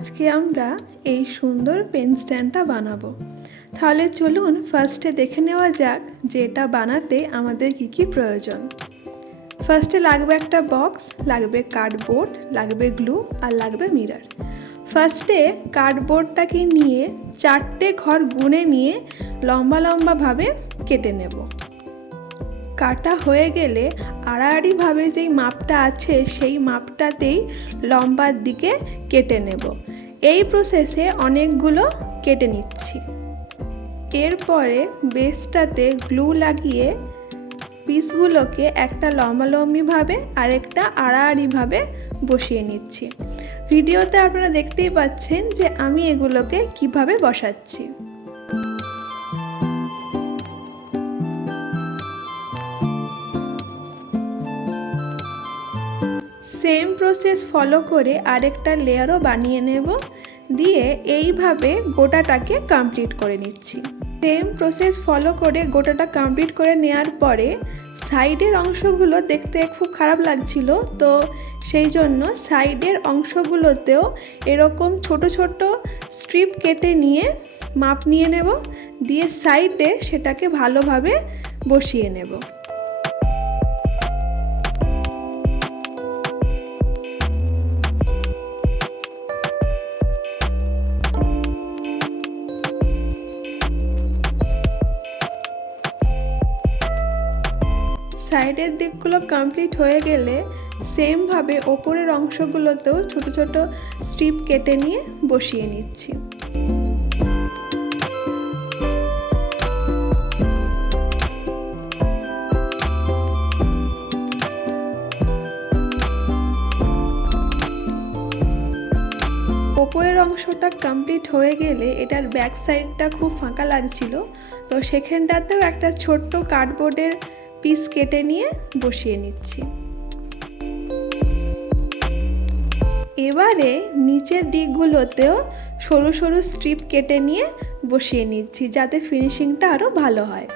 আজকে আমরা এই সুন্দর পেন স্ট্যান্ডটা বানাবো। তাহলে চলুন ফার্স্টে দেখে নেওয়া যাক যে এটা বানাতে আমাদের কি প্রয়োজন। ফার্স্টে লাগবে একটা বক্স, লাগবে কার্ডবোর্ড, লাগবে গ্লু আর লাগবে মিরর। ফার্স্টে কার্ডবোর্ডটাকে নিয়ে 4টে ঘর গুনে নিয়ে লম্বা লম্বাভাবে কেটে নেব। কাটা হয়ে গেলে আড়াআড়িভাবে যেই মাপটা আছে সেই মাপটাতেই লম্বার দিকে কেটে নেব। এই প্রসেসে অনেকগুলো কেটে নিচ্ছি। এরপরে বেসটাতে গ্লু লাগিয়ে পিসগুলোকে একটা লম্বালম্বিভাবে আরেকটা আড়াআড়িভাবে বসিয়ে নিচ্ছি। ভিডিওতে আপনারা দেখতেই পাচ্ছেন যে আমি এগুলোকে কিভাবে বসাচ্ছি। সেম প্রসেস ফলো করে আরেকটা লেয়ারও বানিয়ে নেব, দিয়ে এইভাবে গোটাটাকে কমপ্লিট করে নিচ্ছি। সেম প্রসেস ফলো করে গোটাটা কমপ্লিট করে নেওয়ার পরে সাইডের অংশগুলো দেখতে খুব খারাপ লাগছিল, তো সেই জন্য সাইডের অংশগুলোতেও এরকম ছোট ছোট স্ট্রিপ কেটে নিয়ে মাপ নিয়ে নেব, দিয়ে সাইডে সেটাকে ভালোভাবে বসিয়ে নেব। সাইডের দিকগুলো কমপ্লিট হয়ে গেলে সেমভাবে ওপরের অংশগুলোতেও ছোট ছোট স্ট্রিপ কেটে নিয়ে বসিয়ে নিচ্ছি। ওপরের অংশটা কমপ্লিট হয়ে গেলে এটার ব্যাক সাইডটা খুব ফাঁকা লাগছিল, তো সেখানটাতেও একটা ছোট্ট কার্ডবোর্ডের পিস কেটে নিয়ে বসিয়ে নিচ্ছি। এবারে নিচের দিকগুলোতেও সরু সরু স্ট্রিপ কেটে নিয়ে বসিয়ে নিচ্ছি, যাতে ফিনিশিংটা আরও ভালো হয়।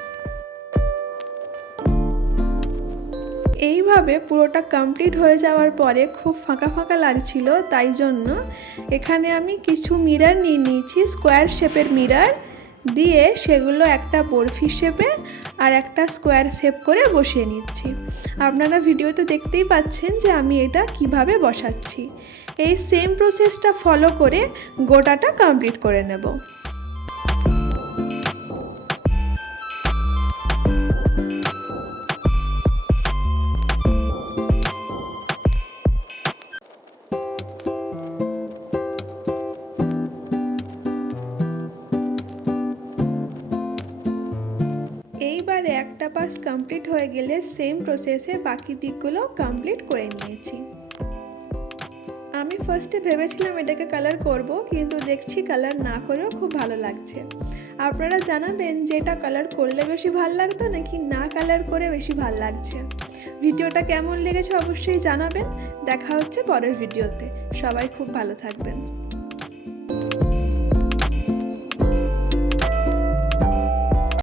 এইভাবে পুরোটা কমপ্লিট হয়ে যাওয়ার পরে খুব ফাঁকা ফাঁকা লাগছিল, তাই জন্য এখানে আমি কিছু মিরর নিয়ে নিয়েছি, স্কোয়ার শেপের মিরর, দিয়ে সেগুলো একটা বরফি শেপে আর একটা স্কোয়ার শেপ করে বসিয়ে নিচ্ছি। আপনারা ভিডিওতে দেখতেই পাচ্ছেন যে আমি এটা কিভাবে বসাচ্ছি। এই সেম প্রসেসটা ফলো করে গোটাটা কমপ্লিট করে নেব। এইবারে একটা পাশ কমপ্লিট হয়ে গেলে সেম প্রসেসে বাকি দিকগুলো কমপ্লিট করে নিয়েছি। আমি ফার্স্টে ভেবেছিলাম এটাকে কালার করব, কিন্তু দেখছি কালার না করেও খুব ভালো লাগছে। আপনারা জানাবেন যে এটা কালার করলে বেশি ভালো লাগতো নাকি না কালার করে বেশি ভালো লাগছে। ভিডিওটা কেমন লেগেছে অবশ্যই জানাবেন। দেখা হচ্ছে পরের ভিডিওতে। সবাই খুব ভালো থাকবেন।